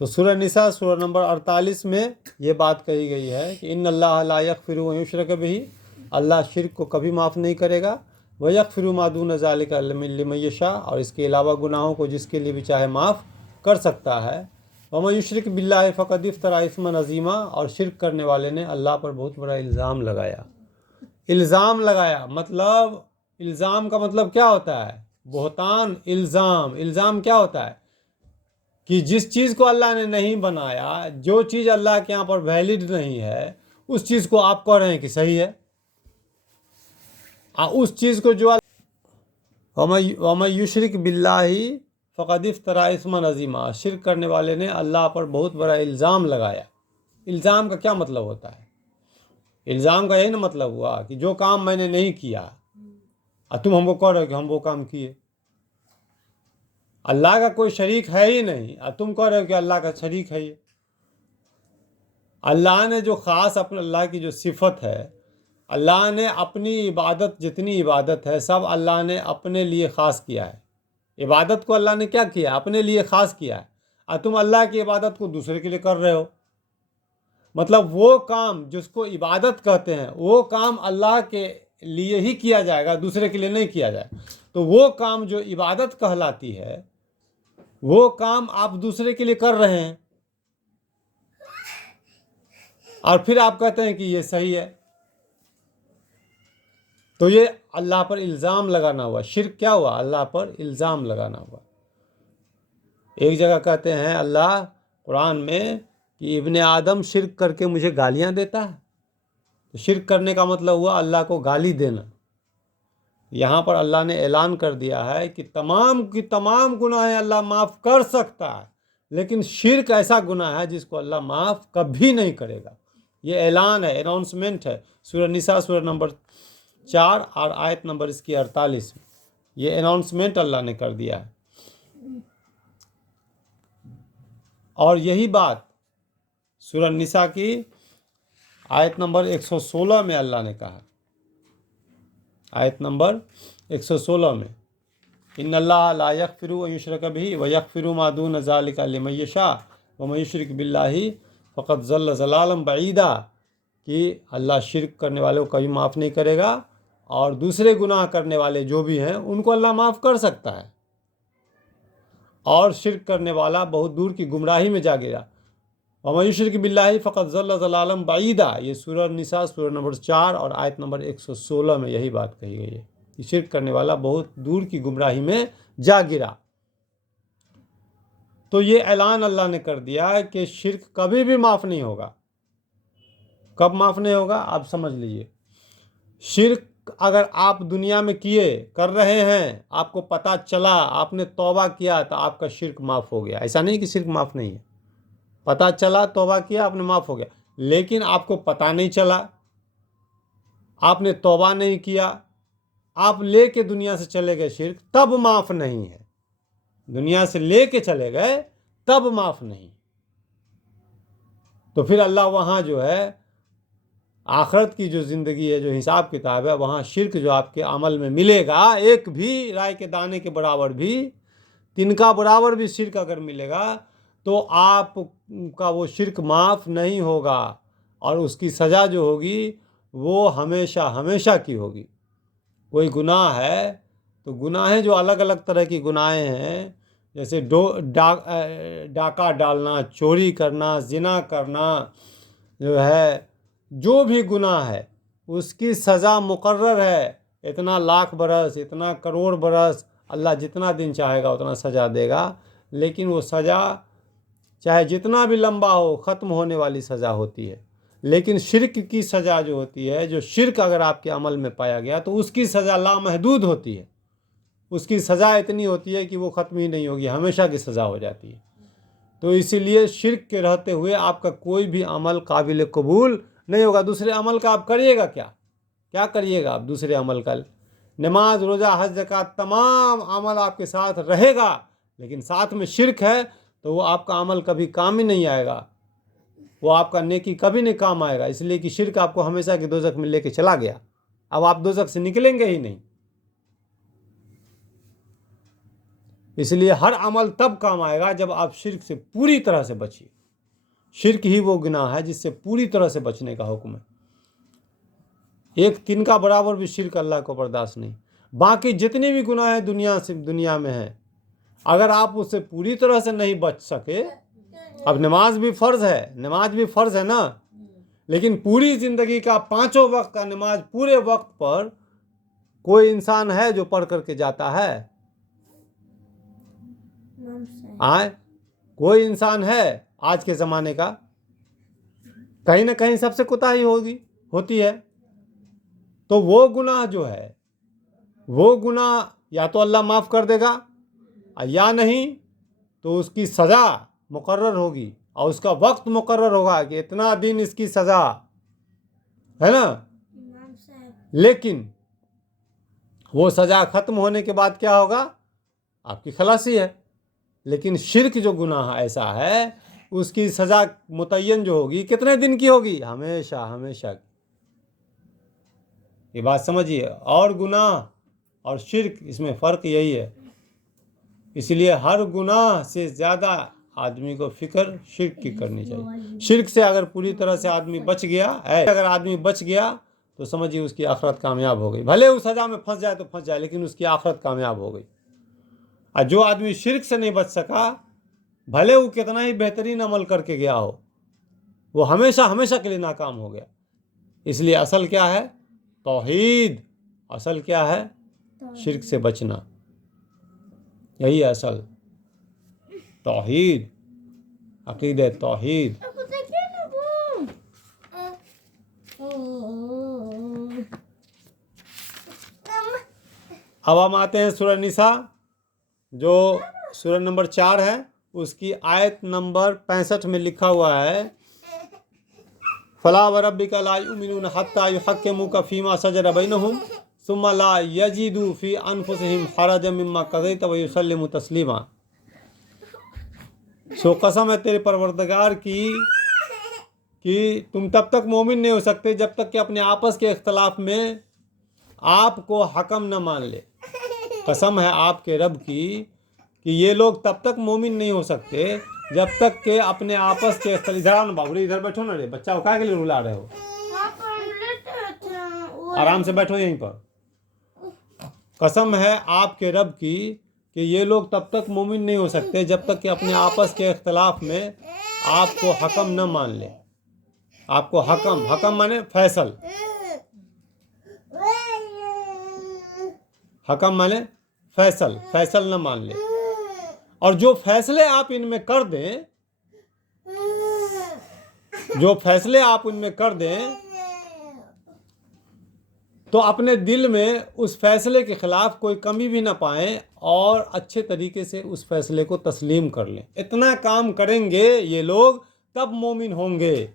تو سورہ نساء سورہ نمبر 48 میں یہ بات کہی گئی ہے کہ ان اللہ لا یغفر ان یشرک بہ، اللہ شرک کو کبھی معاف نہیں کرے گا، ویغفر ما دون ذلک لمن یشاء، اور اس کے علاوہ گناہوں کو جس کے لیے بھی چاہے معاف کر سکتا ہے۔ ومن یشرک باللہ فقد افتری اثما عظیما، اور شرک کرنے والے نے اللہ پر بہت بڑا الزام لگایا۔ الزام لگایا مطلب، الزام کا مطلب کیا ہوتا ہے؟ بہتان، الزام۔ الزام کیا ہوتا ہے؟ کہ جس چیز کو اللہ نے نہیں بنایا، جو چیز اللہ کے یہاں پر ویلڈ نہیں ہے، اس چیز کو آپ کہہ رہے ہیں کہ صحیح ہے، اس چیز کو جو وَمَن یشرک بِاللَّهِ فَقَدِ افْتَرَىٰ اثما عظیما، شرک کرنے والے نے اللہ پر بہت بڑا الزام لگایا۔ الزام کا کیا مطلب ہوتا ہے؟ الزام کا یہی نا مطلب ہوا کہ جو کام میں نے نہیں کیا اور تم ہم کو کہہ رہے ہو کہ ہم وہ کام کیے۔ اللہ کا کوئی شریک ہے ہی نہیں اور تم کہہ رہے ہو کہ اللہ کا شریک ہے یہ۔ اللہ نے جو خاص اپنے اللہ کی جو صفت ہے، اللہ نے اپنی عبادت، جتنی عبادت ہے سب اللہ نے اپنے لیے خاص کیا ہے۔ عبادت کو اللہ نے کیا کیا؟ اپنے لیے خاص کیا ہے، اور تم اللہ کی عبادت کو دوسرے کے لیے کر رہے ہو۔ مطلب وہ کام جس کو عبادت کہتے ہیں، وہ کام اللہ کے لیے ہی کیا جائے گا، دوسرے کے لیے نہیں کیا جائے گا۔ تو وہ کام جو عبادت کہلاتی ہے، وہ کام آپ دوسرے کے لیے کر رہے ہیں، اور پھر آپ کہتے ہیں کہ یہ صحیح ہے۔ تو یہ اللہ پر الزام لگانا ہوا۔ شرک کیا ہوا؟ اللہ پر الزام لگانا ہوا۔ ایک جگہ کہتے ہیں اللہ قرآن میں کہ ابن آدم شرک کر کے مجھے گالیاں دیتا ہے۔ تو شرک کرنے کا مطلب ہوا اللہ کو گالی دینا۔ یہاں پر اللہ نے اعلان کر دیا ہے کہ تمام کی تمام گناہیں اللہ معاف کر سکتا ہے، لیکن شرک ایسا گناہ ہے جس کو اللہ معاف کبھی نہیں کرے گا۔ یہ اعلان ہے، اناؤنسمنٹ ہے، سورہ نساء سورہ نمبر 4 اور آیت نمبر اس کی 48 میں یہ اناؤنسمنٹ اللہ نے کر دیا ہے۔ اور یہی بات سورہ نساء کی آیت نمبر 116 میں اللہ نے کہا، آیت نمبر 116 میں ان اللہ لا یغفر ان یشرک بہ ویغفر ما دون ذلک لمن یشاء ومن یشرک باللہ فقد ضل ضلالا بعیدا، کہ اللہ شرک کرنے والوں کو کبھی معاف نہیں کرے گا، اور دوسرے گناہ کرنے والے جو بھی ہیں ان کو اللہ معاف کر سکتا ہے، اور شرک کرنے والا بہت دور کی گمراہی میں جا گیا۔ وَمَن یشرک بِاللَّهِ فَقَدْ ضَلَّ ضَلَالًا بَعِیدًا، یہ سورہ نساء سورہ نمبر 4 اور آیت نمبر 116 میں یہی بات کہی گئی ہے کہ شرک کرنے والا بہت دور کی گمراہی میں جا گرا۔ تو یہ اعلان اللہ نے کر دیا ہے کہ شرک کبھی بھی معاف نہیں ہوگا۔ کب معاف نہیں ہوگا؟ آپ سمجھ لیجئے، شرک اگر آپ دنیا میں کر رہے ہیں، آپ کو پتہ چلا، آپ نے توبہ کیا تو آپ کا شرک معاف ہو گیا۔ ایسا نہیں کہ شرک معاف نہیں ہے، پتہ چلا، توبہ کیا، آپ نے معاف ہو گیا۔ لیکن آپ کو پتہ نہیں چلا، آپ نے توبہ نہیں کیا، آپ لے کے دنیا سے چلے گئے شرک، تب معاف نہیں ہے۔ دنیا سے لے کے چلے گئے تب معاف نہیں۔ تو پھر اللہ وہاں جو ہے آخرت کی جو زندگی ہے، جو حساب کتاب ہے، وہاں شرک جو آپ کے عمل میں ملے گا، ایک بھی رائے کے دانے کے برابر بھی، تنکا برابر بھی شرک اگر ملے گا تو آپ کا وہ شرک معاف نہیں ہوگا، اور اس کی سزا جو ہوگی وہ ہمیشہ ہمیشہ کی ہوگی۔ کوئی گناہ ہے تو گناہیں جو الگ الگ طرح کی گناہیں ہیں، جیسے ڈاکہ ڈالنا، چوری کرنا، زنا کرنا، جو ہے جو بھی گناہ ہے اس کی سزا مقرر ہے۔ اتنا لاکھ برس، اتنا کروڑ برس، اللہ جتنا دن چاہے گا اتنا سزا دے گا، لیکن وہ سزا چاہے جتنا بھی لمبا ہو، ختم ہونے والی سزا ہوتی ہے۔ لیکن شرک کی سزا جو ہوتی ہے، جو شرک اگر آپ کے عمل میں پایا گیا تو اس کی سزا لامحدود ہوتی ہے۔ اس کی سزا اتنی ہوتی ہے کہ وہ ختم ہی نہیں ہوگی، ہمیشہ کی سزا ہو جاتی ہے۔ تو اسی لیے شرک کے رہتے ہوئے آپ کا کوئی بھی عمل قابل قبول نہیں ہوگا۔ دوسرے عمل کا آپ کریے گا کیا کریے گا آپ دوسرے عمل کا؟ نماز، روزہ، حج، زکوٰۃ، تمام عمل آپ کے ساتھ رہے گا، لیکن ساتھ میں شرک ہے تو وہ آپ کا عمل کبھی کام ہی نہیں آئے گا، وہ آپ کا نیکی کبھی نہیں کام آئے گا، اس لیے کہ شرک آپ کو ہمیشہ کی دوزخ میں لے کے چلا گیا۔ اب آپ دوزخ سے نکلیں گے ہی نہیں۔ اس لیے ہر عمل تب کام آئے گا جب آپ شرک سے پوری طرح سے بچیے. شرک ہی وہ گناہ ہے جس سے پوری طرح سے بچنے کا حکم ہے. ایک تنکا برابر بھی شرک اللہ کو برداشت نہیں. باقی جتنے بھی گناہ ہیں دنیا میں ہیں، اگر آپ اس سے پوری طرح سے نہیں بچ سکے. اب نماز بھی فرض ہے نا، لیکن پوری زندگی کا 5 وقت کا نماز پورے وقت پر کوئی انسان ہے جو پڑھ کر کے جاتا ہے؟ کوئی انسان ہے آج کے زمانے کا؟ کہیں نہ کہیں سب سے کوتاہی ہوتی ہے. تو وہ گناہ جو ہے، وہ گناہ یا تو اللہ معاف کر دے گا، یا نہیں تو اس کی سزا مقرر ہوگی اور اس کا وقت مقرر ہوگا کہ اتنا دن اس کی سزا ہے نا. لیکن وہ سزا ختم ہونے کے بعد کیا ہوگا؟ آپ کی خلاصی ہے. لیکن شرک جو گناہ ایسا ہے، اس کی سزا متعین جو ہوگی کتنے دن کی ہوگی؟ ہمیشہ کی. یہ بات سمجھیے. اور گناہ اور شرک، اس میں فرق یہی ہے. اس لیے ہر گناہ سے زیادہ آدمی کو فکر شرک کی کرنی چاہیے. شرک سے اگر پوری طرح سے آدمی بچ گیا تو سمجھیے اس کی آخرت کامیاب ہو گئی. بھلے اس سزا میں پھنس جائے تو پھنس جائے، لیکن اس کی آخرت کامیاب ہو گئی. اور جو آدمی شرک سے نہیں بچ سکا، بھلے وہ کتنا ہی بہترین عمل کر کے گیا ہو، وہ ہمیشہ کے لیے ناکام ہو گیا. اس لیے اصل کیا ہے؟ توحید. اصل کیا ہے؟ شرک سے بچنا. یہی ہے اصل توحید، عقیدہ توحید. اب ہم آتے ہیں سورہ نساء، جو سورہ نمبر 4 ہے، اس کی آیت نمبر 65 میں لکھا ہوا ہے: فَلَا وَرَبِّكَ لَا يُؤْمِنُونَ حَتَّى يُحَكِّمُوكَ فِيمَا شَجَرَ بَيْنَهُمْ ثُمَّ لَا يَجِدُوا فِي أَنفُسِهِمْ حَرَجًا مِّمَّا قَضَيْتَ وَيُسَلِّمُوا تَسْلِيمًا. سو قسم ہے تیرے پروردگار کی کہ تم تب تک مومن نہیں ہو سکتے جب تک کہ اپنے آپس کے اختلاف میں آپ کو حکم نہ مان لے. قسم ہے آپ کے رب کی کہ یہ لوگ تب تک مومن نہیں ہو سکتے جب تک کہ اپنے آپس کے ادھر بیٹھو نا رے بچہ، کہاں کے لیے رلا رہے ہو؟ آرام سے بیٹھو یہیں پر. قسم ہے آپ کے رب کی کہ یہ لوگ تب تک مومن نہیں ہو سکتے جب تک کہ اپنے آپس کے اختلاف میں آپ کو حکم نہ مان لے. آپ کو حکم مانے فیصل، حکم مانے فیصل نہ مان لے. اور جو فیصلے آپ ان میں کر دیں تو اپنے دل میں اس فیصلے کے خلاف کوئی کمی بھی نہ پائیں اور اچھے طریقے سے اس فیصلے کو تسلیم کر لیں. اتنا کام کریں گے یہ لوگ تب مومن ہوں گے،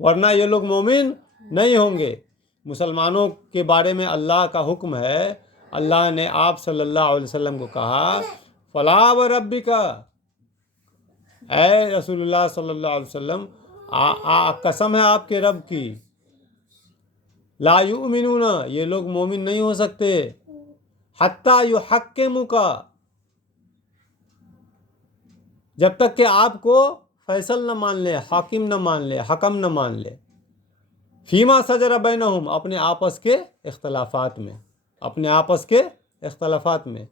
ورنہ یہ لوگ مومن نہیں ہوں گے. مسلمانوں کے بارے میں اللہ کا حکم ہے. اللہ نے آپ صلی اللہ علیہ وسلم کو کہا: فَلَا وَرَبِّكَ، اے رسول اللہ صلی اللہ علیہ وسلم، قسم ہے آپ کے رب کی، لا یؤمنون، یہ لوگ مومن نہیں ہو سکتے، حتیٰ یحکموک، جب تک کہ آپ کو فیصل نہ مان لے، حاکم نہ مان لے، حکم نہ مان لے، فیما شجر بینہم، اپنے آپس کے اختلافات میں،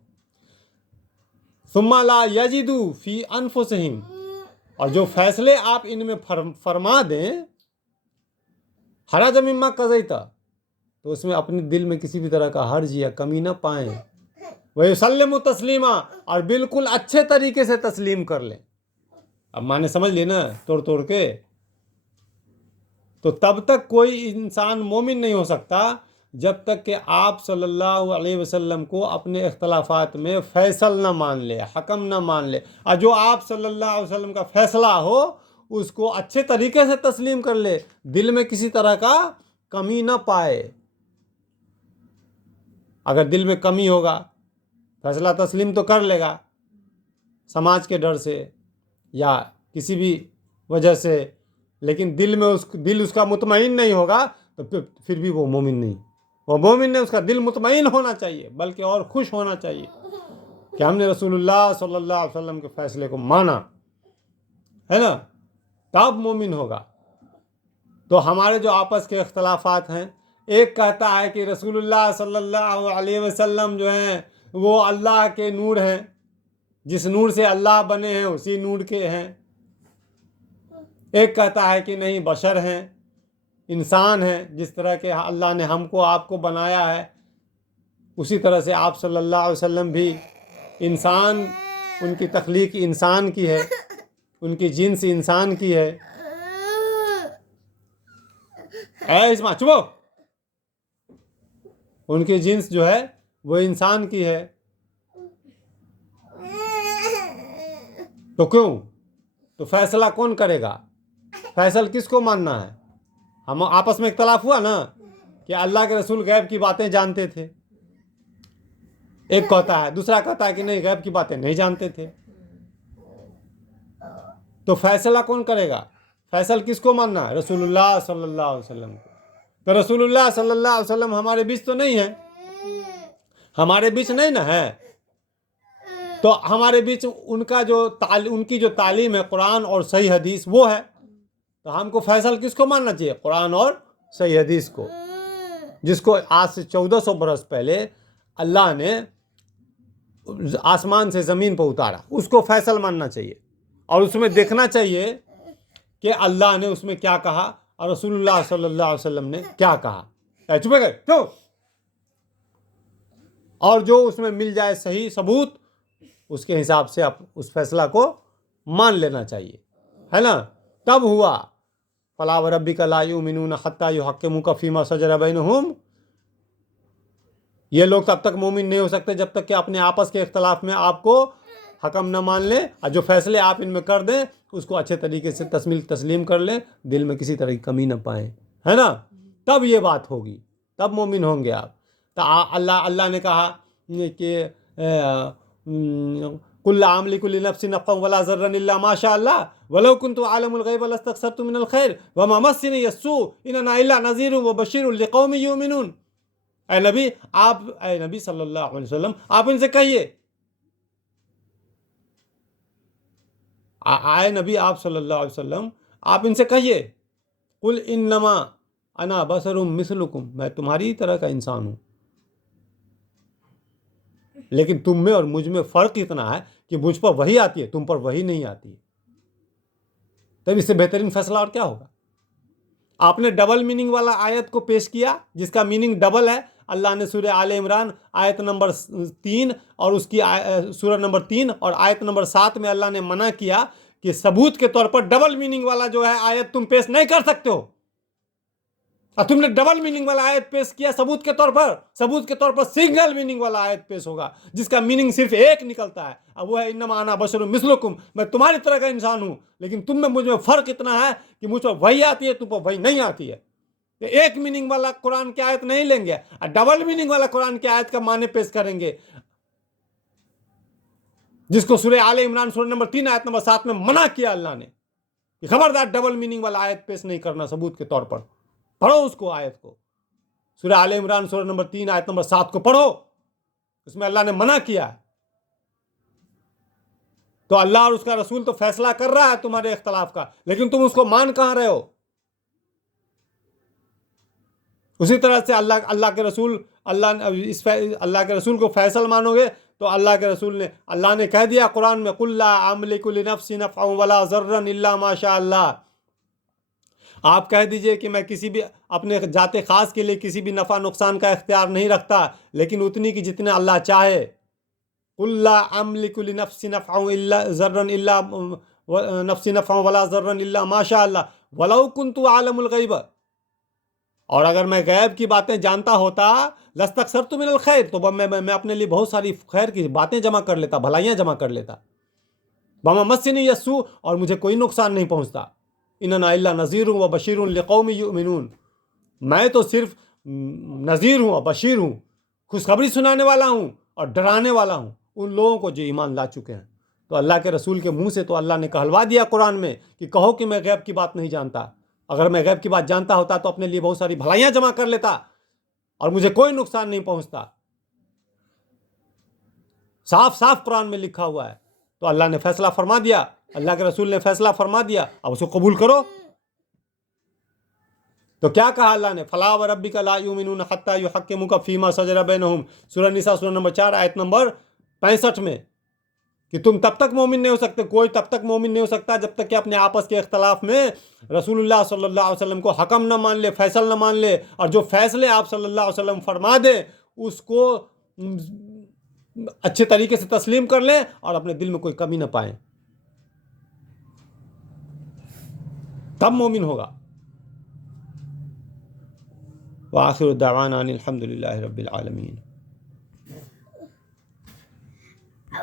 ثم لا یجدوا فی انفسہم، اور جو فیصلے آپ ان میں فرما دیں، حرج مما قضیت، تو اس میں اپنے دل میں کسی بھی طرح کا حرج یا کمی نہ پائیں، وَيُسَلِّمُوا تَسْلِيمًا، اور بالکل اچھے طریقے سے تسلیم کر لیں. اب معنی سمجھ لینا توڑ کے. تو تب تک کوئی انسان مومن نہیں ہو سکتا جب تک کہ آپ صلی اللہ علیہ وسلم کو اپنے اختلافات میں فیصل نہ مان لے، حکم نہ مان لے، اور جو آپ صلی اللہ علیہ وسلم کا فیصلہ ہو اس کو اچھے طریقے سے تسلیم کر لے، دل میں کسی طرح کا کمی نہ پائے. اگر دل میں کمی ہوگا فیصلہ تسلیم تو کر لے گا سماج کے ڈر سے یا کسی بھی وجہ سے، لیکن دل اس کا مطمئن نہیں ہوگا تو پھر بھی وہ مومن نہیں. اس کا دل مطمئن ہونا چاہیے، بلکہ اور خوش ہونا چاہیے. کہ ہم نے رسول اللہ صلی اللہ علیہ وسلم کے فیصلے کو مانا ہے نا، تب مومن ہوگا۔ تو ہمارے جو آپس کے اختلافات ہیں، ایک کہتا ہے کہ رسول اللہ صلی اللہ علیہ وسلم جو ہیں وہ اللہ کے نور ہیں، جس نور سے اللہ بنے ہیں اسی نور کے ہیں۔ ایک کہتا ہے کہ نہیں، بشر ہیں، انسان ہیں، جس طرح کہ اللہ نے ہم کو آپ کو بنایا ہے اسی طرح سے آپ صلی اللہ علیہ وسلم بھی انسان، ان کی تخلیق انسان کی ہے، ان کی جنس انسان کی ہے۔ اے اسمع چپو، ان کی جنس جو ہے وہ انسان کی ہے۔ تو کیوں؟ تو فیصلہ کون کرے گا؟ فیصل کس کو ماننا ہے؟ ہم آپس میں اختلاف ہوا نا کہ اللہ کے رسول غیب کی باتیں جانتے تھے، ایک کہتا ہے، دوسرا کہتا ہے کہ نہیں، غیب کی باتیں نہیں جانتے تھے۔ تو فیصلہ کون کرے گا؟ فیصل کس کو ماننا ہے؟ رسول اللہ صلی اللہ علیہ وسلم کو۔ تو رسول اللہ صلی اللہ علیہ وسلم ہمارے بیچ تو نہیں ہے، ہمارے بیچ نہیں نا ہے، تو ہمارے بیچ ان کی جو تعلیم ہے قرآن اور صحیح حدیث وہ ہے۔ تو ہم کو فیصل کس کو ماننا چاہیے؟ قرآن اور صحیح حدیث کو، جس کو آج سے 1400 برس پہلے اللہ نے آسمان سے زمین پر اتارا، اس کو فیصل ماننا چاہیے، اور اس میں دیکھنا چاہیے کہ اللہ نے اس میں کیا کہا اور رسول اللہ صلی اللہ علیہ وسلم نے کیا کہا۔ چپے گئے کیوں؟ اور جو اس میں مل جائے صحیح ثبوت، اس کے حساب سے اس فیصلہ کو مان لینا چاہیے، ہے نا۔ تب ہوا فَلَا وَرَبِّكَ لَا يُؤْمِنُونَ حَتَّى يُحَكِّمُوكَ فِيمَا شَجَرَ بَيْنَهُمْ۔ یہ لوگ تب تک مومن نہیں ہو سکتے جب تک کہ اپنے آپس کے اختلاف میں آپ کو حکم نہ مان لیں، اور جو فیصلے آپ ان میں کر دیں اس کو اچھے طریقے سے تسلیم کر لیں، دل میں کسی طرح کی کمی نہ پائیں، ہے نا۔ تب یہ بات ہوگی، تب مومن ہوں گے آپ۔ تو اللہ نے کہا کہ قُلْ لَا أَمْلِكُ لِنَفْسِي نَفْعًا وَلَا ضَرًّا إِلَّا مَا شَاءَ اللَّهُ وَلَوْ كُنْتُ أَعْلَمُ الْغَيْبَ لَاسْتَكْثَرْتُ مِنَ الْخَيْرِ وَمَا مَسَّنِيَ السُّوءُ إِنْ أَنَا إِلَّا نَذِيرٌ وَبَشِيرٌ لِقَوْمٍ يُؤْمِنُونَ۔ اے نبی صلی اللہ علیہ وسلم، آپ ان سے کہیے، آئے نبی آپ صلی اللہ علیہ وسلم، آپ ان سے کہیے، قُلْ إِنَّمَا أَنَا بَشَرٌ مِثْلُكُمْ، میں تمہاری طرح کا انسان ہوں، لیکن تم میں اور مجھ میں فرق اتنا ہے کہ مجھ پر وحی آتی ہے، تم پر وحی نہیں آتی ہے۔ تب اس سے بہترین فیصلہ اور کیا ہوگا؟ آپ نے ڈبل میننگ والا آیت کو پیش کیا، جس کا میننگ ڈبل ہے۔ اللہ نے سورہ آل عمران آیت نمبر 3 اور اس کی سورہ نمبر 3 اور آیت نمبر 7 میں اللہ نے منع کیا کہ ثبوت کے طور پر ڈبل میننگ والا جو ہے آیت تم پیش نہیں کر سکتے ہو، اور تم نے ڈبل میننگ والا آیت پیش کیا ثبوت کے طور پر سنگل میننگ والا آیت پیش ہوگا، جس کا میننگ صرف ایک نکلتا ہے، اب وہ ہے انما انا بشر مثلکم، میں تمہاری طرح کا انسان ہوں، لیکن تم میں مجھ میں فرق اتنا ہے کہ مجھ پر وحی آتی ہے، تم پر وحی نہیں آتی ہے۔ ایک میننگ والا قرآن کی آیت نہیں لیں گے، ڈبل میننگ والا قرآن کی آیت کا معنی پیش کریں گے، جس کو سورہ آل عمران سورہ نمبر 3 آیت نمبر 7 میں منع کیا اللہ نے کہ خبردار ڈبل میننگ والا آیت پیش نہیں کرنا ثبوت کے طور پر۔ پڑھو اس کو، آیت کو، سورہ آل عمران سورہ نمبر 3 آیت نمبر 7 کو پڑھو، اس میں اللہ نے منع کیا ہے۔ تو اللہ اور اس کا رسول تو فیصلہ کر رہا ہے تمہارے اختلاف کا، لیکن تم اس کو مان کہاں رہے ہو؟ اسی طرح سے اللہ کے رسول کو فیصل مانو گے تو اللہ کے رسول نے، اللہ نے کہہ دیا قرآن میں، قُلْ لَا أَمْلِكُ لِنَفْسِي نَفْعًا وَلَا ضَرًّا إِلَّا مَا شَاءَ اللَّهُ۔ آپ کہہ دیجئے کہ میں کسی بھی اپنے ذات خاص کے لیے کسی بھی نفع نقصان کا اختیار نہیں رکھتا، لیکن اتنی کی جتنا اللہ چاہے۔ قُلْ لَا أَمْلِكُ لِنَفْسِي نَفْعًا وَلَا ضَرًّا إِلَّا مَا شَاءَ اللَّهُ وَلَوْ كُنْتُ أَعْلَمُ الْغَيْبَ، اور اگر میں غیب کی باتیں جانتا ہوتا، لَاسْتَكْثَرْتُ مِنَ الْخَيْرِ، تو میں اپنے لیے بہت ساری خیر کی باتیں جمع کر لیتا، بھلائیاں جمع کر لیتا۔ وَمَا مَسَّنِيَ السُّوءُ، اور مجھے کوئی نقصان نہیں پہنچتا۔ إِنْ أَنَا إِلَّا نَذِيرٌ وَبَشِيرٌ لِقَوْمٍ يُؤْمِنُونَ، میں تو صرف نذیر ہوں اور بشیر ہوں، خوشخبری سنانے والا ہوں اور ڈرانے والا ہوں ان لوگوں کو جو ایمان لا چکے ہیں۔ تو اللہ کے رسول کے منہ سے تو اللہ نے کہلوا دیا قرآن میں کہ کہو کہ میں غیب کی بات نہیں جانتا، اگر میں غیب کی بات جانتا ہوتا تو اپنے لیے بہت ساری بھلائیاں جمع کر لیتا اور مجھے کوئی نقصان نہیں پہنچتا۔ صاف صاف قرآن میں لکھا ہوا ہے. تو اللہ نے فیصلہ فرما دیا, اللہ کے رسول نے فیصلہ فرما دیا, اب اسے قبول کرو. تو کیا کہا اللہ نے؟ فلا وربک لا یؤمنون حتی یحکموک فیما شجر بینہم, سورہ نساء سورہ نمبر 4 آیت نمبر 65 میں, کہ تم تب تک مومن نہیں ہو سکتے, کوئی تب تک مومن نہیں ہو سکتا جب تک کہ اپنے آپس کے اختلاف میں رسول اللہ صلی اللہ علیہ وسلم کو حکم نہ مان لے, فیصل نہ مان لے, اور جو فیصلے آپ صلی اللہ علیہ وسلم فرما دیں اس کو اچھے طریقے سے تسلیم کر لیں اور اپنے دل میں کوئی کمی نہ پائیں, تب مومن ہوگا. وآخر دعوانا ان الحمد للہ رب العالمین.